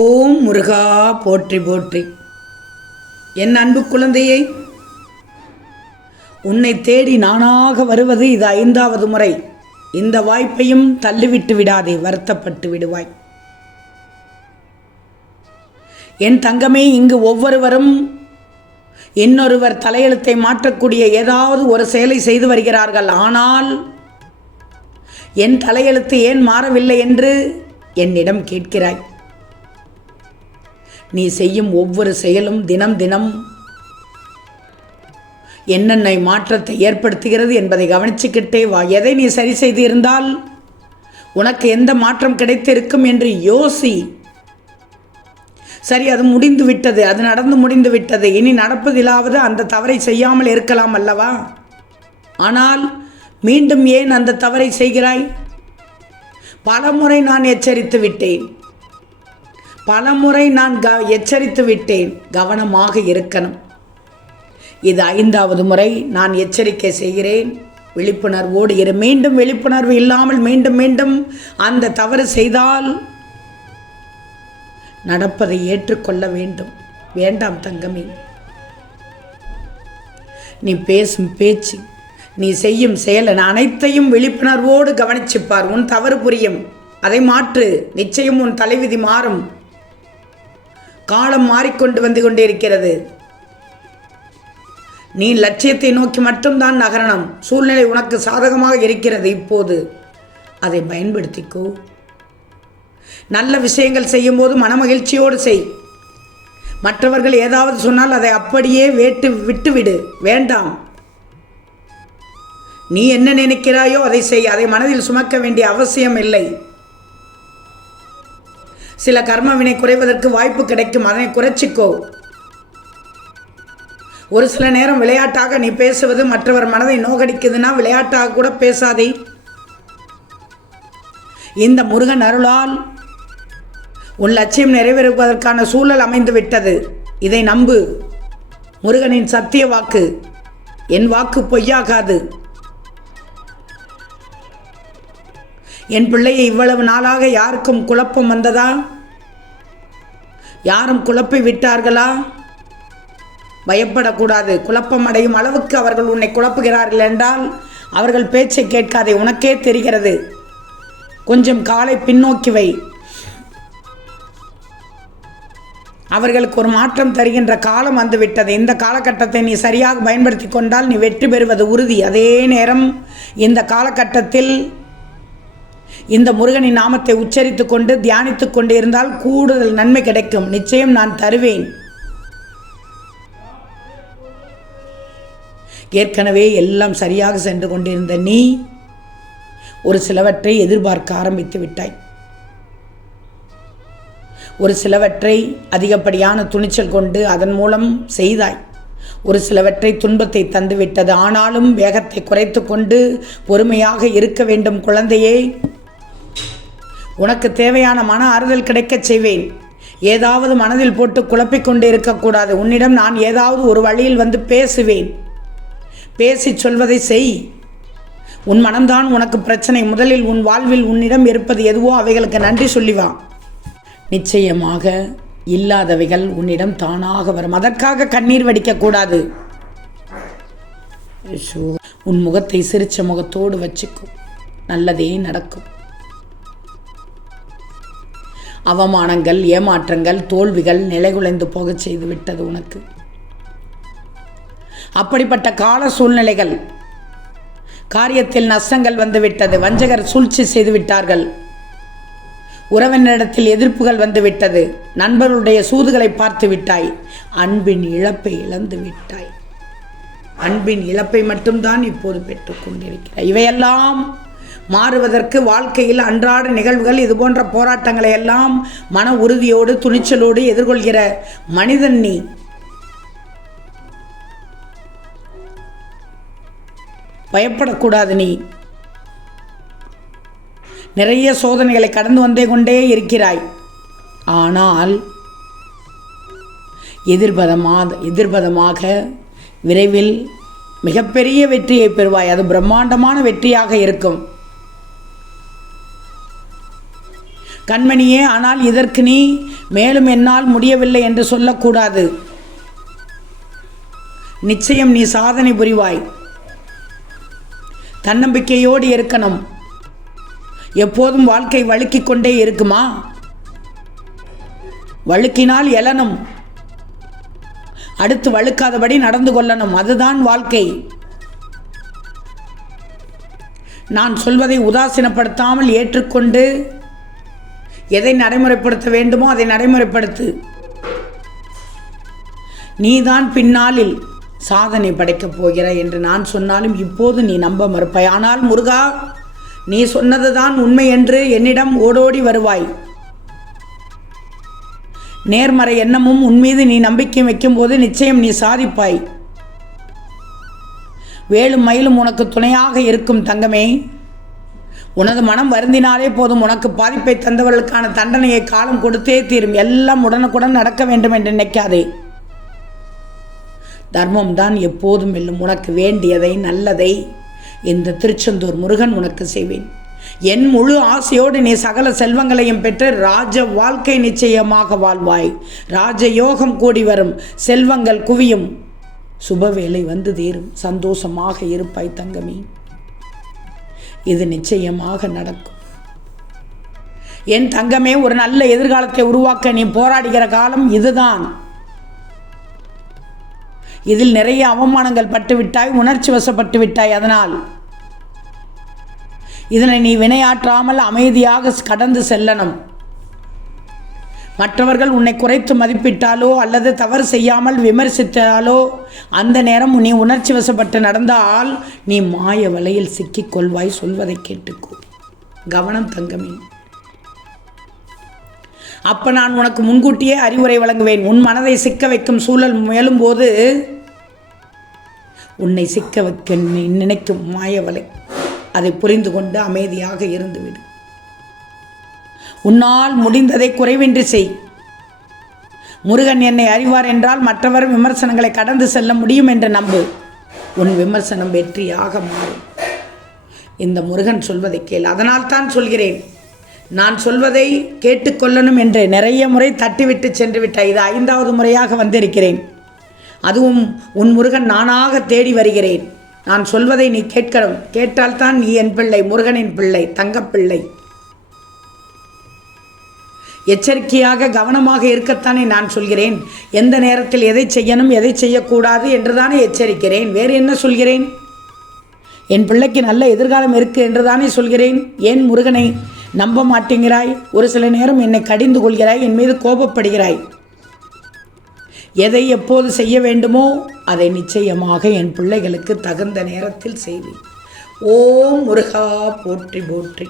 ஓம் முருகா போற்றி போற்றி. என் அன்பு குழந்தையை, உன்னை தேடி நானாக வருவது இது 5வது முறை. இந்த வாய்ப்பையும் தள்ளிவிட்டு விடாதே, வருத்தப்பட்டு விடுவாய். என் தங்கமே, இங்கு ஒவ்வொருவரும் இன்னொருவர் தலையெழுத்தை மாற்றக்கூடிய ஏதாவது ஒரு செயலை செய்து வருகிறார்கள். ஆனால் என் தலையெழுத்து ஏன் மாறவில்லை என்று என்னிடம் கேட்கிறாய். நீ செய்யும் ஒவ்வொரு செயலும் தினம் தினம் என்னென்ன மாற்றத்தை ஏற்படுத்துகிறது என்பதை கவனிச்சுக்கிட்டே வா. எதை நீ சரி செய்து இருந்தால் உனக்கு எந்த மாற்றம் கிடைத்திருக்கும் என்று யோசி. சரி, அது முடிந்து விட்டது, அது நடந்து முடிந்து விட்டது, இனி நடப்பதிலாவது அந்த தவறை செய்யாமல் இருக்கலாம் அல்லவா? ஆனால் மீண்டும் ஏன் அந்த தவறை செய்கிறாய்? பலமுறை நான் எச்சரித்து விட்டேன், பலமுறை நான் எச்சரித்து விட்டேன். கவனமாக இருக்கணும். இது 5வது முறை நான் எச்சரிக்கை செய்கிறேன். விழிப்புணர்வோடு இரு. மீண்டும் விழிப்புணர்வு இல்லாமல் மீண்டும் மீண்டும் அந்த தவறு செய்தால் நடப்பதை ஏற்றுக்கொள்ள வேண்டும். வேண்டாம் தங்கமே. நீ பேசும் பேச்சு, நீ செய்யும் செயல் அனைத்தையும் விழிப்புணர்வோடு கவனிச்சுப்பார். உன் தவறு புரியும், அதை மாற்று. நிச்சயம் உன் தலைவிதி மாறும். காலம் மாறிக்கொண்டு வந்து கொண்டிருக்கிறது. நீ லட்சியத்தை நோக்கி மட்டும்தான் நகரணும். சூழ்நிலை உனக்கு சாதகமாக இருக்கிறது. இப்போது அதை பயன்படுத்திக்கோ. நல்ல விஷயங்கள் செய்யும் போது மனமகிழ்ச்சியோடு செய். மற்றவர்கள் ஏதாவது சொன்னால் அதை அப்படியே விட்டுவிடு. வேண்டாம். நீ என்ன நினைக்கிறாயோ அதை செய். அதை மனதில் சுமக்க வேண்டிய அவசியம் இல்லை. சில கர்ம வினை குறைவதற்கு வாய்ப்பு கிடைக்கும், அதனை குறைச்சிக்கோ. ஒரு சில நேரம் விளையாட்டாக நீ பேசுவது மற்றவர் மனதை நோகடிக்குதுன்னா விளையாட்டாக கூட பேசாதே. இந்த முருகன் அருளால் உன் லட்சியம் நிறைவேறுவதற்கான சூழல் அமைந்து விட்டது. இதை நம்பு. முருகனின் சத்திய வாக்கு, என் வாக்கு பொய்யாகாது. என் பிள்ளையை இவ்வளவு நாளாக யாருக்கும் குழப்பம் வந்ததா? யாரும் குழப்பி விட்டார்களா? பயப்படக்கூடாது. குழப்பம் அடையும் அளவுக்கு அவர்கள் உன்னை குழப்புகிறார்கள் என்றால் அவர்கள் பேச்சை கேட்காதே. உனக்கே தெரிகிறது. கொஞ்சம் காலை பின்னோக்கி வை. அவர்களுக்கு ஒரு மாற்றம் தருகின்ற காலம் வந்துவிட்டது. இந்த காலகட்டத்தை நீ சரியாக பயன்படுத்தி கொண்டால் நீ வெற்றி பெறுவது உறுதி. அதே நேரம் இந்த காலகட்டத்தில் இந்த முருகனின் நாமத்தை உச்சரித்து கொண்டு தியானித்து கொண்டு இருந்தால் கூடுதல் நன்மை கிடைக்கும். நிச்சயம் நான் தருவேன். ஏற்கனவே எல்லாம் சரியாக சென்று கொண்டிருந்த நீ ஒரு சிலவற்றை எதிர்பார்க்க ஆரம்பித்து விட்டாய். ஒரு சிலவற்றை அதிகப்படியான துணிச்சல் கொண்டு அதன் மூலம் செய்தாய். ஒரு சிலவற்றை துன்பத்தை தந்துவிட்டது. ஆனாலும் வேகத்தை குறைத்து கொண்டு பொறுமையாக இருக்க வேண்டும் குழந்தையே. உனக்கு தேவையான மன ஆறுதல் கிடைக்கச் செய்வேன். ஏதாவது மனதில் போட்டு குழப்பிக்கொண்டு இருக்கக்கூடாது. உன்னிடம் நான் ஏதாவது ஒரு வழியில் வந்து பேசுவேன். பேசி சொல்வதை செய். உன் மனம்தான் உனக்கு பிரச்சனை. முதலில் உன் வாழ்வில் உன்னிடம் இருப்பது எதுவோ அவைகளுக்கு நன்றி சொல்லி வா. நிச்சயமாக இல்லாதவைகள் உன்னிடம் தானாக வரும். அதற்காக கண்ணீர் வடிக்கக்கூடாது. உன் முகத்தை சிரிச்ச முகத்தோடு வச்சுக்கும். நல்லதே நடக்கும். அவமானங்கள், ஏமாற்றங்கள், தோல்விகள் நிலைகுலைந்து போகச் செய்து விட்டது உனக்கு. அப்படிப்பட்ட கால சூழ்நிலைகள், காரியத்தில் நஷ்டங்கள் வந்துவிட்டது. வஞ்சகர் சூழ்ச்சி செய்து விட்டார்கள். உறவினரிடத்தில் எதிர்ப்புகள் வந்துவிட்டது. நண்பர்களுடைய சூதுகளை பார்த்து விட்டாய். அன்பின் இழப்பை இழந்து விட்டாய். அன்பின் இழப்பை மட்டும்தான் இப்போது பெற்றுக்கொண்டிருக்கிறாய். இவையெல்லாம் மாறுவதற்கு வாழ்க்கையில் அன்றாட நிகழ்வுகள் இதுபோன்ற போராட்டங்களை எல்லாம் மன உறுதியோடு துணிச்சலோடு எதிர்கொள்கிற மனிதன் நீ. பயப்படக்கூடாது. நீ நிறைய சோதனைகளை கடந்து வந்தே கொண்டே இருக்கிறாய். ஆனால் எதிர்பதமாக விரைவில் மிகப்பெரிய வெற்றியை பெறுவாய். அது பிரம்மாண்டமான வெற்றியாக இருக்கும். கண்மணியே, ஆனால் இதற்கு நீ மேலும் என்னால் முடியவில்லை என்று சொல்லக்கூடாது. நிச்சயம் நீ சாதனை புரிவாய். தன்னம்பிக்கையோடு இருக்கணும். எப்போதும் வாழ்க்கை வழுக்கிக் கொண்டே இருக்குமா? வழுக்கினால் எழணும், அடுத்து வழுக்காதபடி நடந்து கொள்ளணும். அதுதான் வாழ்க்கை. நான் சொல்வதை உதாசீனப்படுத்தாமல் ஏற்றுக்கொண்டு எதை நடைமுறைப்படுத்த வேண்டுமோ அதை நடைமுறைப்படுத்து. நீதான் பின்னாளில் சாதனை படைக்கப் போகிறாய் என்று நான் சொன்னாலும் இப்போது நீ நம்ப மறுப்பாய். ஆனால் முருகா, நீ சொன்னதுதான் உண்மை என்று என்னிடம் ஓடோடி வருவாய். நேர்மறை எண்ணமும் உன்மீது நீ நம்பிக்கை வைக்கும்போது நிச்சயம் நீ சாதிப்பாய். வேலும் மயிலும் உனக்கு துணையாக இருக்கும் தங்கமே. உனது மனம் வருந்தினாலே போதும். உனக்கு பாதிப்பை தந்தவர்களுக்கான தண்டனையை காலம் கொடுத்தே தீரும். எல்லாம் உடனுக்குடன் நடக்க வேண்டும் என்று நினைக்காதே. தர்மம் தான் எப்போதும் வெல்லும். உனக்கு வேண்டியதை நல்லதை இந்த திருச்செந்தூர் முருகன் உனக்கு செய்வேன். என் முழு ஆசையோடு நீ சகல செல்வங்களையும் பெற்று ராஜ வாழ்க்கை நிச்சயமாக வாழ்வாய். ராஜயோகம் கூடி வரும், செல்வங்கள் குவியும், சுபவேளை வந்து தீரும். சந்தோஷமாக இருப்பாய் தங்கமே. இது நிச்சயமாக நடக்கும். என் தங்கமே, ஒரு நல்ல எதிர்காலத்தை உருவாக்க நீ போராடுகிற காலம் இதுதான். இதில் நிறைய அவமானங்கள் பட்டுவிட்டாய், உணர்ச்சி வசப்பட்டு விட்டாய். அதனால் இதனை நீ வினையாற்றாமல் அமைதியாக கடந்து செல்லணும். மற்றவர்கள் உன்னை குறைத்து மதிப்பிட்டாலோ அல்லது தவறு செய்யாமல் விமர்சித்தாலோ அந்த நேரம் நீ உணர்ச்சி வசப்பட்டு நடந்தால் நீ மாய வலையில் சிக்கிக்கொள்வாய். சொல்வதை கேட்டுக்கோ. கவனம் தங்கமே. அப்ப நான் உனக்கு முன்கூட்டியே அறிவுரை வழங்குவேன். உன் மனதை சிக்க வைக்கும் சூழல் முயலும்போது உன்னை சிக்க வைக்க நினைக்கும் மாயவலை, அதை புரிந்து கொண்டு அமைதியாக இருந்துவிடு. உன்னால் முடிந்ததை குறைவின்றி செய். முருகன் என்னை அறிவார் என்றால் மற்றவர் விமர்சனங்களை கடந்து செல்ல முடியும் என்று நம்பு. உன் விமர்சனம் வெற்றியாக மாறும். இந்த முருகன் சொல்வதை கேள். அதனால் தான் சொல்கிறேன், நான் சொல்வதை கேட்டுக்கொள்ளணும் என்று நிறைய முறை தட்டிவிட்டு சென்று விட்டாய். இது 5வது முறையாக வந்திருக்கிறேன். அதுவும் உன் முருகன் நானாக தேடி வருகிறேன். நான் சொல்வதை நீ கேட்கணும். கேட்டால்தான் நீ என் பிள்ளை, முருகனின் பிள்ளை, தங்கப்பிள்ளை. எச்சரிக்கையாக கவனமாக இருக்கத்தானே நான் சொல்கிறேன். எந்த நேரத்தில் எதை செய்யணும் எதை செய்யக்கூடாது என்று தானே எச்சரிக்கிறேன். வேறு என்ன சொல்கிறேன்? என் பிள்ளைக்கு நல்ல எதிர்காலம் இருக்குது என்று தானே சொல்கிறேன். ஏன் முருகனை நம்ப மாட்டேங்கிறாய்? ஒரு சில நேரம் என்னை கடிந்து கொள்கிறாய், என் மீது கோபப்படுகிறாய். எதை எப்போது செய்ய வேண்டுமோ அதை நிச்சயமாக என் பிள்ளைகளுக்கு தகுந்த நேரத்தில் செய்வேன். ஓம் முருகா போற்றி போற்றி.